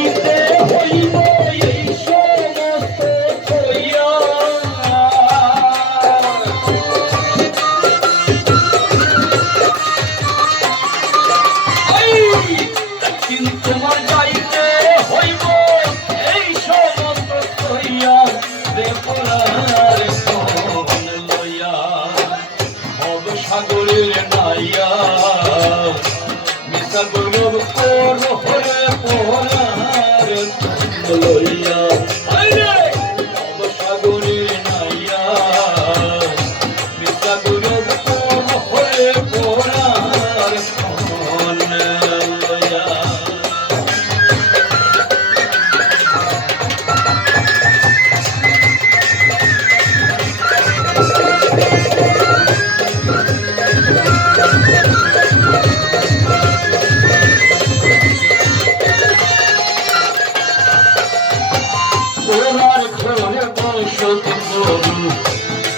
যাইতে হইব এই সমস্ত থইয়া কিন্তু তোমার যাইতে হইব এই সমস্ত থইয়া রে পরার কোন লইয়া ভব সাগরের নাইয়া মিশা গৌরব কোন হরে পরার কোন লইয়া ভব সাগরের নাইয়া মিশা গৌরব কোন হরে পরার কোন লইয়া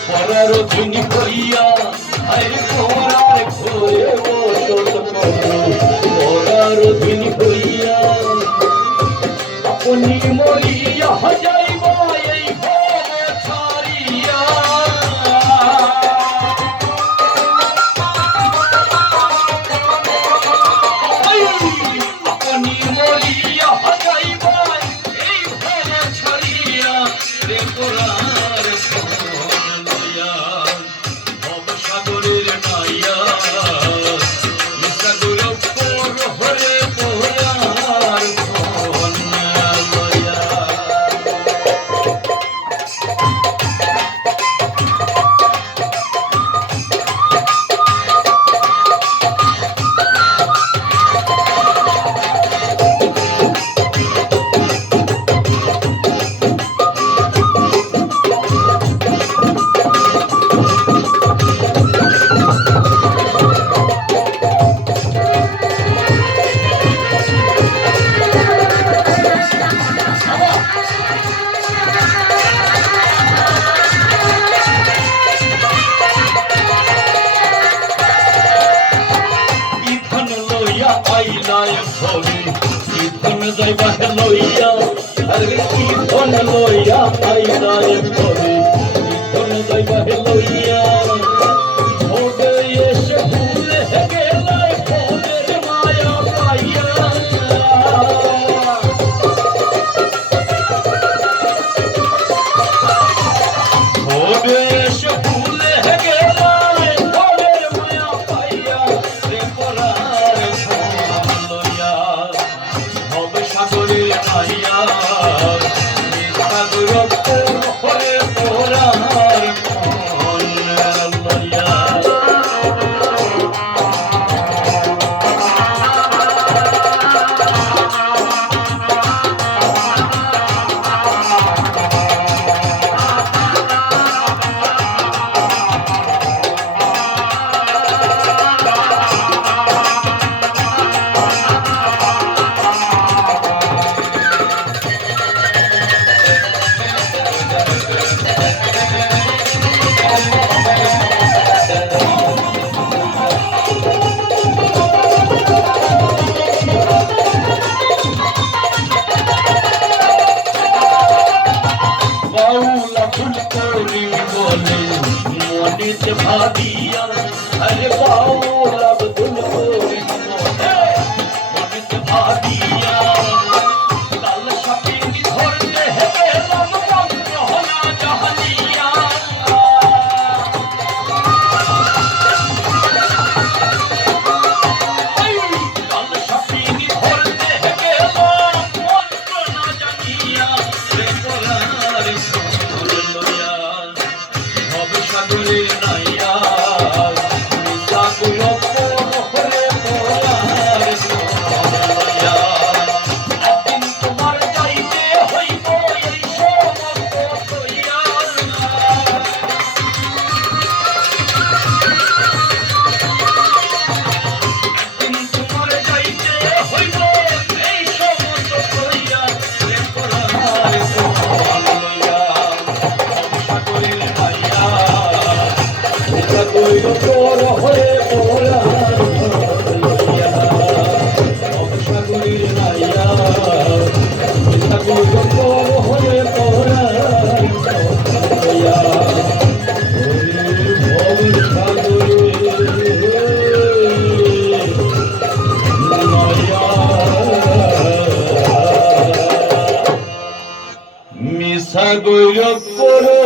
পরার অধীন হইয়া আরে পরার ঘরে বসত করু পরার অধীন হইয়া আপনি মরিয়া যাইব এই ভব ছাড়িয়া আপনি মরিয়া যাইব এই ভব ছাড়িয়া রে পরার ভব সাগরের নাইয়া মিশা গৌরব কোন হরে পরার কোন লইয়া আইলায় ভবে ইথন যাইবা লইয়া আরে ইথন লইয়া আইলায় ভবে ইথন যাইবা লইয়া ভবে এসে ভুলে গেলায় ভবের মায়া পাইয়া ভবে এসে ভুলে গেলায় ভবের মায়া পাইয়া রে পরার ভব সাগরে আইয়া মিশা গৌরব কোন হরে পরার কোন লইয়া মনিতে ভাবিয়া আরে বাউল আব্দুল করিম মনিতে ভাবিয়া কাল সাপিনি ধরতে গেলাম মন্ত্র হনা জাহানিয়া কাল সাপিনি ধরতে গেলাম মন্ত্র না জানিয়া রে পরার কোন লইয়া ভব সাগরে নাইয়া মিশা গৌরব সাগর করো